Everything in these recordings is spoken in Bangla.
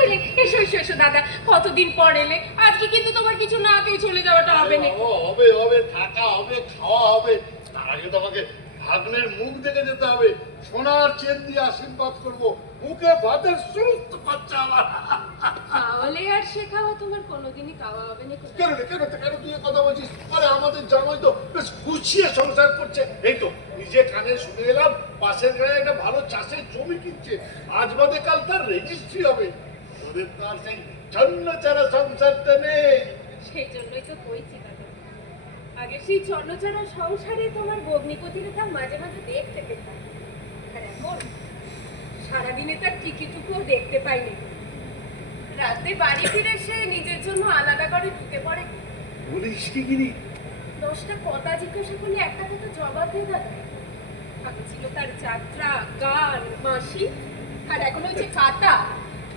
দিলে? এসো এসো এসো দাদা, কতদিন পর এলে। আজকে কিন্তু তোমার কিছু না খেয়ে চলে যাওয়াটা হবে না। হবে হবে, থাকা হবে, খাওয়া হবে, তার আগে তোমাকে ভাগ্নের মুখ দেখে যেতে হবে। সোনার চেন দিয়ে আশীর্বাদ করবো, মুখে ভাতের সুস্থ বাচ্চা আমার। তাহলে আর সে খাওয়া তোমার কোনোদিনই খাওয়া হবে না। কেন রে, কেন কেন তুই কথা বলছিস? আরে আমাদের জামাই তো বেশ খুশিয়ে সংসার করছে। এই তো নিজে কানে শুনে এলাম পাশের গায়ে একটা ভালো চাষের জমি কিনছে, আজ বাদে কাল তার রেজিস্ট্রি হবে। ওদের তো আর সেই ছন্নছাড়া সংসারটা নেই। সেই জন্যই তো কইছি দাদা, আগে সেই চন্নচারা সংসারে তোমার ভগ্নিপতিরে তার মাঝে মাঝে দেখতে পেতাম, আর এখন সারাদিনে তার টিকিটুকুও দেখতে পাইনি। রাতে বাড়ি ফিরে সে নিজের জন্য আলাদা করে ঢুকে পড়ে। বলিস কি গিরি? 10টা কথা জিজ্ঞাসা করলে একটা কথা জবাব দিয়ে দাদা। আগে ছিল তার যাত্রা, গান, মাসি, আর এখন হচ্ছে কাতা,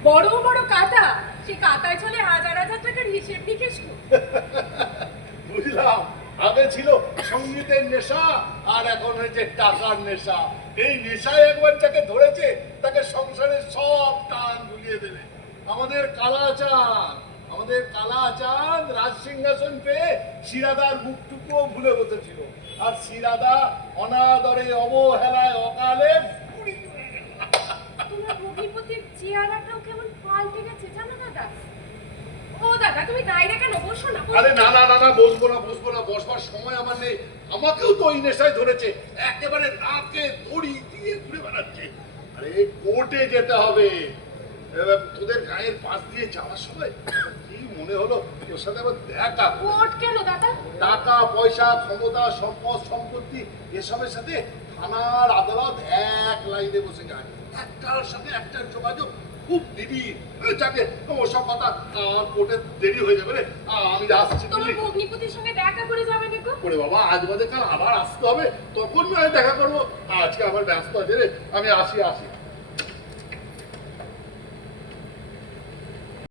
বড় বড় কাতা। সে কাতায় চলে হাজার হাজার টাকার হিসেব নিকেশ। বুঝলাম, আগে ছিল সঙ্গীতের নেশা, আর এখন হয়েছে টাকার নেশা। এই নেশায় একবার যাকে ধরেছে তাকে সংসারের সব টান ভুলিয়ে দেবে। আমাদের কালাচাঁদ রাজ সিংহাসন পেয়ে শিরাদার মুখটুকুও ভুলে বসেছিল, আর শিরাদা অনাদরে অবহেলায় অকালে বুড়ি হয়ে গেল। তোমার ভগ্নিপতির চেহারাটাও কেমন পাল্টে গেছে জানো দাদা। ও দাদা, তুমি দাঁড়িয়ে কেন? বসো না। আরে না না না না, বসবো না, বসবার সময় আমার নেই। আমাকেও তো ওই নেশায় ধরেছে, একেবারে নাকে দড়ি দিয়ে ঘুরে বেড়াচ্ছে। আরে কোর্টে যেতে হবে। এবার তোদের গায়ের পাশ দিয়ে যাওয়ার সময় কি মনে হলো তোর সাথে আবার দেখা। কোর্ট কেন দাদা? টাকা পয়সা, ক্ষমতা, সম্পদ, সম্পত্তি এসবের সাথে থানার আদালত এক লাইনে বসে যায়। একটার সাথে একটার যোগাযোগ খুব নিবিড়। যাকে ওসব কথা কোর্টে দেরি হয়ে যাবে রে, আমি আসছি। তোমার ভগ্নিপতির সঙ্গে দেখা করে যাবে দেখো। ওরে বাবা, আজ বাদে কাল আবার আসতে হবে, তখন নয় দেখা করবো। আজকে আবার ব্যস্ত আছে রে, আমি আসি।